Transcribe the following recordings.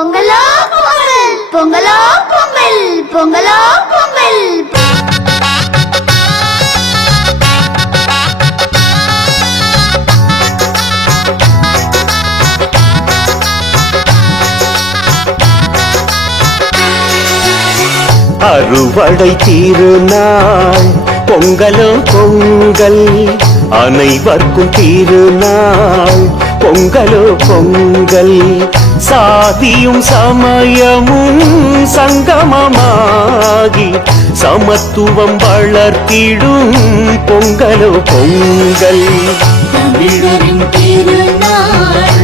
பொங்கலோ பொங்கல். பொங்கலோ பொங்கல். பொங்கலோ பொங்கல். அறுவடை திருநாள் பொங்கலோ பொங்கல். அனைவர்க்கும் திருநாள் பொங்கலோ பொங்கல். சாதியும் சமயமும் சங்கமமாகி சமத்துவம் வளர்த்திடும் பொங்கலோ பொங்கல். தமிழரின் திருநாள்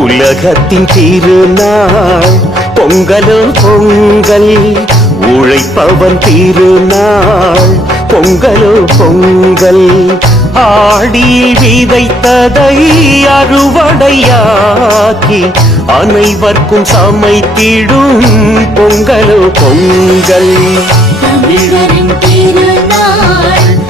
உலகத்தின் திருநாள் பொங்கலோ பொங்கல். உழைப்பவன் திருநாள் பொங்கலோ பொங்கல். ஆடியில் விதைத்ததை அறுவடையாக்கி அனைவர்க்கும் சமைத்திடும் பொங்கலோ பொங்கல். தமிழரின் திருநாள்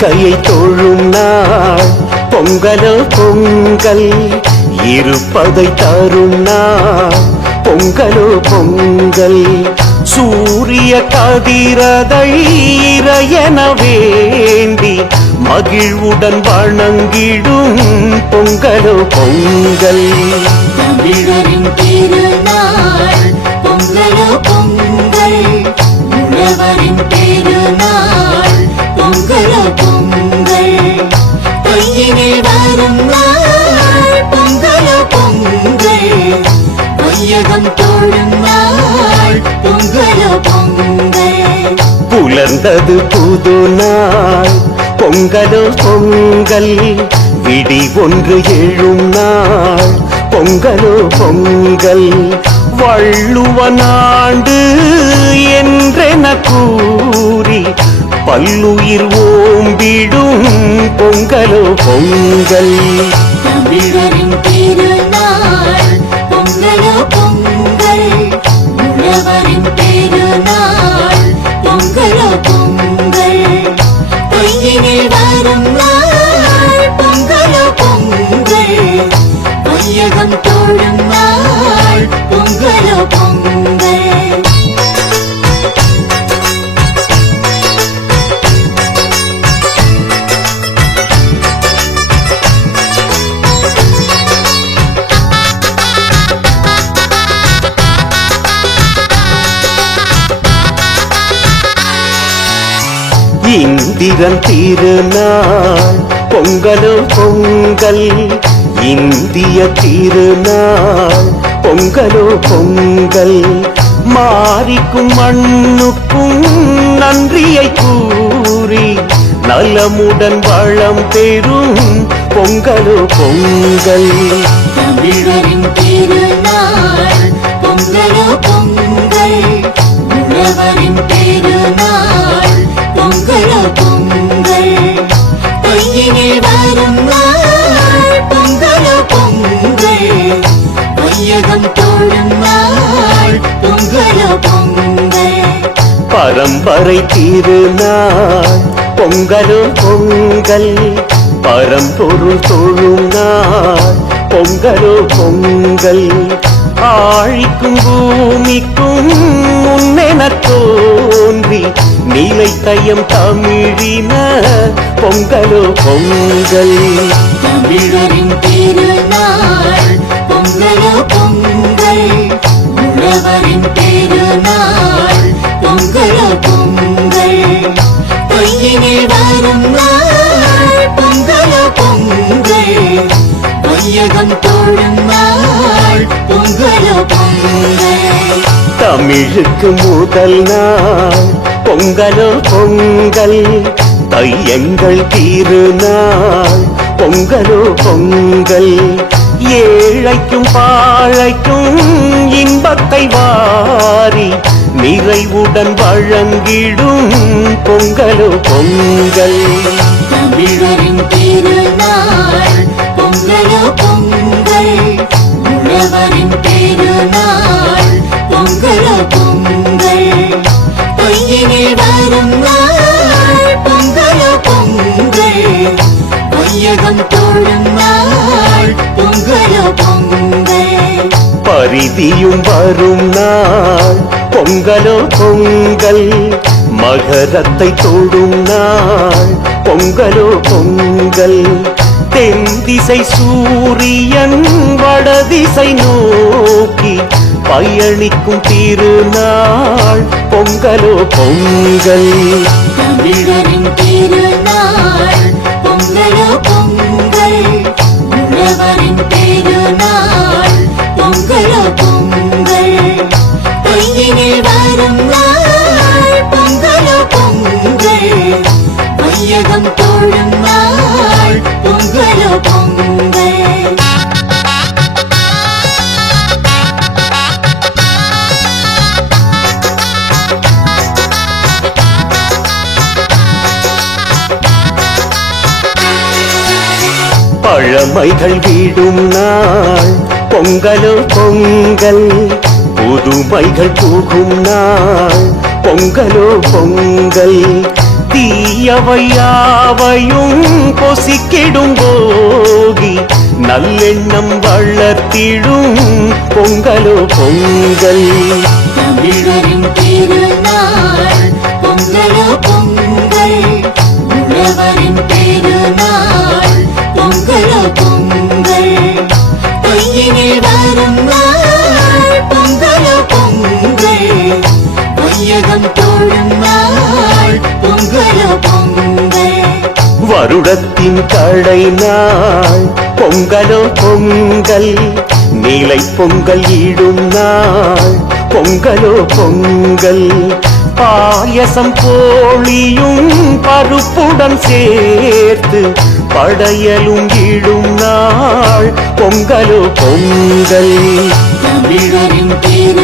கையை தொழும் நாள் பொங்கலோ பொங்கல் இருப்பதை தரும் நாள் பொங்கலோ பொங்கல். சூரிய கதிரதை இறையென வேண்டி மகிழ்வுடன் வணங்கிடும் பொங்கலோ பொங்கல். தமிழரின் திருநாள் பொங்கலோ பொங்கல். உழவரின் திருநாள். பொய்யகம் தோழும் நாள் பொங்கலோ பொங்கல். புலர்ந்தது புது நாள் பொங்கலோ பொங்கல். விடி ஒன்று எழும் நாள் பொங்கலோ பொங்கல். வள்ளுவனாண்டு என்றென கூறி பல்லுயிர் ஓம்பிடும் பொங்கலோ பொங்கல். தமிழரின் திருநாள் உழவரின் திருநாள் இந்திரன் திருநாள் பொங்கலும் பொங்கல். இந்திய திருநாள் பொங்கலோ பொங்கல். மாறிக்கும் மண்ணுக்கும் நன்றியை கூறி நலமுடன் வளம் பெறும் பொங்கலோ பொங்கல். தமிழரின் திருநாள் பொங்கலோ பொங்கல். உழவரின் திருநாள். பரம்பரை திருநாள் பொங்கலோ பொங்கல். பரம்பொருள் தொழும் நாள் பொங்கலோ பொங்கல். ஆழிக்கும் பூமிக்கும் முன்னென தோன்றி நீலை தையம் தமிழின பொங்கலோ பொங்கல். தமிழரின் திருநாள் பொங்கலோ பொங்கல். உழவரின் திருநாள் பொங்கலோ பொங்கல். பொய்யினில் தமிழுக்கு முதல் நாள் பொங்கலோ பொங்கல் தையங்கள் திருநாள் பொங்கலோ பொங்கல். ஏழைக்கும் பாழைக்கும் இன்பத்தை வாரி நிறைவுடன் வழங்கிடும் பொங்கலோ பொங்கல். தமிழரின் திருநாள் பொங்கலோ பொங்கல் உழவரின் வையகம் தோழும் நாள் பொங்கலோ பொங்கல். பரிதியும் வரும் நாள் பொங்கலோ பொங்கல். மகரத்தை தோடும் நாள் பொங்கலோ பொங்கல். தென் திசை சூரியன் வடதிசை நோக்கி பயணிக்கும் திருநாள் பொங்கலோ பொங்கல். வையகம் தோழும் நாள் பொங்கலோ பொங்கல். பழமைகள் விடும் நாள் பொங்கலோ பொங்கல். புதுமைகள் புகும் நாள் பொங்கலோ பொங்கல். தீயவையாவையும் பொசிக்கிடும் போகி நல்லெண்ணம் வளர்த்திடும் பொங்கலோ பொங்கல். தமிழரின் திருநாள் பொங்கலோ பொங்கல். உழவரின் திருநாள் பொங்கலோ பொங்கல். கையினில் வரும் பொங்கலோ பொங்கல். வையகம் தோழும் வருடத்தின் கடை நாள். பொங்கலோ பொங்கல் நீலை பொங்கல் இடும் நாள். பொங்கலோ பொங்கல் பாயசம் போளியும் பருப்புடன் சேர்த்து படையலும் இடும் நாள். பொங்கலோ பொங்கல். தமிழரின் திரு